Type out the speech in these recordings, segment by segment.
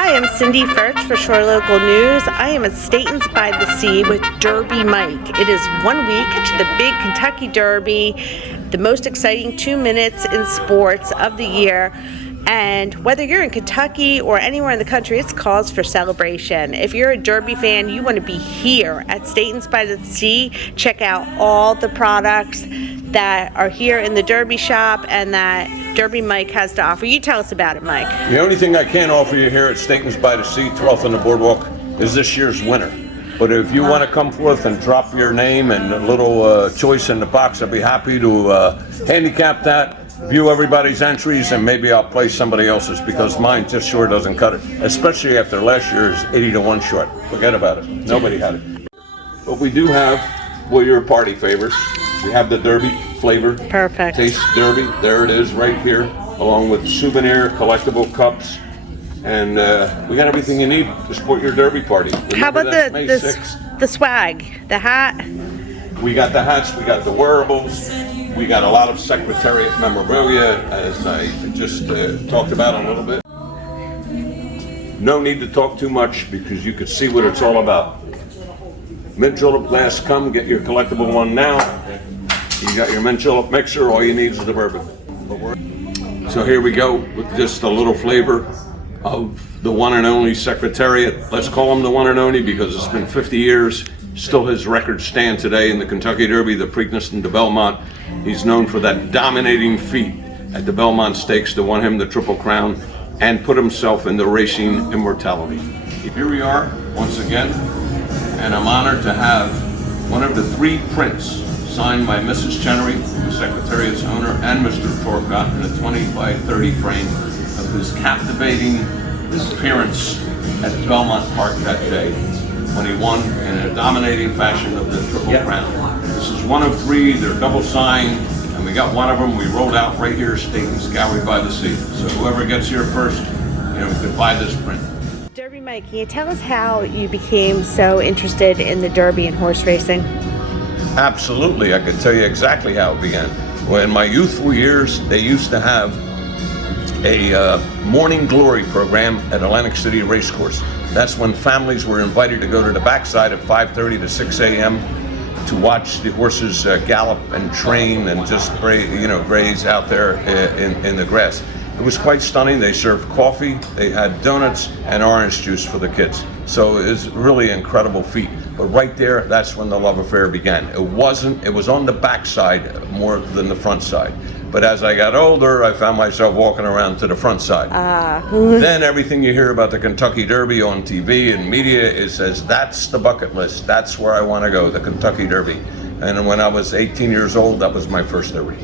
Hi, I'm Cindy Furch for Shore Local News. I am at Staintons by the Sea with Derby Mike. It is 1 week to the big Kentucky Derby, the most exciting 2 minutes in sports of the year. And whether you're in Kentucky or anywhere in the country, it's cause for celebration. If you're a Derby fan, you want to be here at Staintons by the Sea. Check out all the products that are here in the Derby shop and that Derby Mike has to offer. You tell us about it, Mike. The only thing I can offer you here at Staintons by the Sea, 12th on the Boardwalk, is this year's winner. But if you want to come forth and drop your name and a little choice in the box, I'd be happy to handicap that, view everybody's entries, and maybe I'll play somebody else's because mine just sure doesn't cut it, especially after last year's 80-1 short. Forget about it. Nobody had it. But we do have, well, your party favors. We have the Derby flavor. Perfect. Taste Derby. There it is right here, along with souvenir collectible cups. And we got everything you need to support your Derby party. Remember, how about the swag, the hat? We got the hats, we got the wearables, we got a lot of Secretariat memorabilia, as I just talked about a little bit. No need to talk too much because you can see what it's all about. Mint julep glass, come get your collectible one now. You got your mint julep mixer, all you need is the bourbon. So here we go with just a little flavor of the one and only Secretariat. Let's call him the one and only because it's been 50 years. Still his records stand today in the Kentucky Derby, the Preakness and the Belmont. He's known for that dominating feat at the Belmont Stakes to win him the Triple Crown and put himself in the racing immortality. Here we are once again, and I'm honored to have one of the 3 prints signed by Mrs. Chenery, the Secretariat's owner, and Mr. Torcott in a 20 by 30 frame of his captivating appearance at Belmont Park that day when he won in a dominating fashion of the Triple Crown. This is one of 3, they're double signed, and we got one of them we rolled out right here, Stainton's Gallery by the Sea. So whoever gets here first, you can buy this print. Derby Mike, can you tell us how you became so interested in the Derby and horse racing? Absolutely, I could tell you exactly how it began. Well, in my youthful years, they used to have a morning glory program at Atlantic City Racecourse. That's when families were invited to go to the backside at 5:30 to 6 a.m. to watch the horses gallop and train and just graze out there in the grass. It was quite stunning. They served coffee, they had donuts and orange juice for the kids. So it was really an incredible feat. But right there, that's when the love affair began. It was on the backside more than the front side. But as I got older, I found myself walking around to the front side. Then everything you hear about the Kentucky Derby on TV and media, it says, that's the bucket list. That's where I want to go, the Kentucky Derby. And when I was 18 years old, that was my first Derby.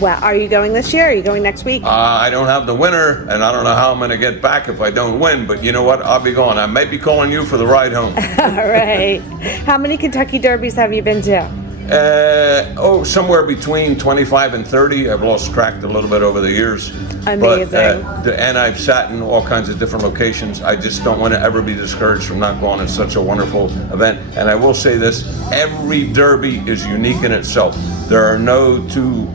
Well, are you going this year? Are you going next week? I don't have the winner, and I don't know how I'm going to get back if I don't win. But you know what? I'll be going. I might be calling you for the ride home. All right. How many Kentucky Derbies have you been to? Somewhere between 25 and 30. I've lost track a little bit over the years. Amazing. But, and I've sat in all kinds of different locations. I just don't want to ever be discouraged from not going to such a wonderful event. And I will say this, every Derby is unique in itself. There are no two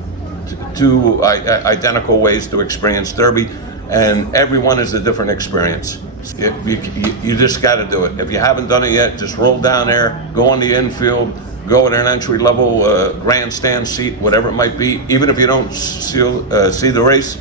identical ways to experience Derby, and everyone is a different experience. You just got to do it. If you haven't done it yet, just roll down there, go on the infield, go at an entry-level grandstand seat, whatever it might be. Even if you don't see the race,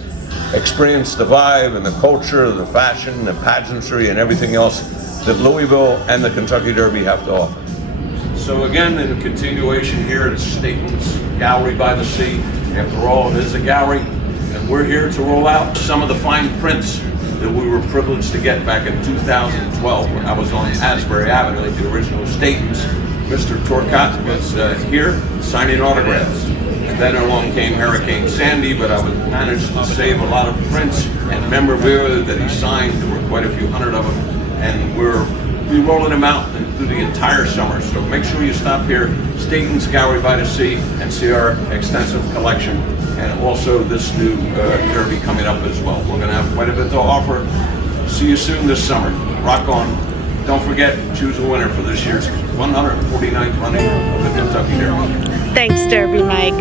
experience the vibe and the culture, the fashion, the pageantry, and everything else that Louisville and the Kentucky Derby have to offer. So again, in continuation here at Stainton's Gallery by the Sea. After all, it is a gallery, and we're here to roll out some of the fine prints that we were privileged to get back in 2012 when I was on Asbury Avenue at the original Staintons. Mr. Torcott was here signing autographs. And then along came Hurricane Sandy, but I managed to save a lot of prints and memorabilia that he signed. There were quite a few hundred of them, and we're rolling them out through the entire summer. So make sure you stop here, Stainton's Gallery by the Sea, and see our extensive collection, and also this new Derby coming up as well. We're going to have quite a bit to offer. See you soon this summer. Rock on. Don't forget, choose a winner for this year's 149th running of the Kentucky Derby. Thanks, Derby Mike.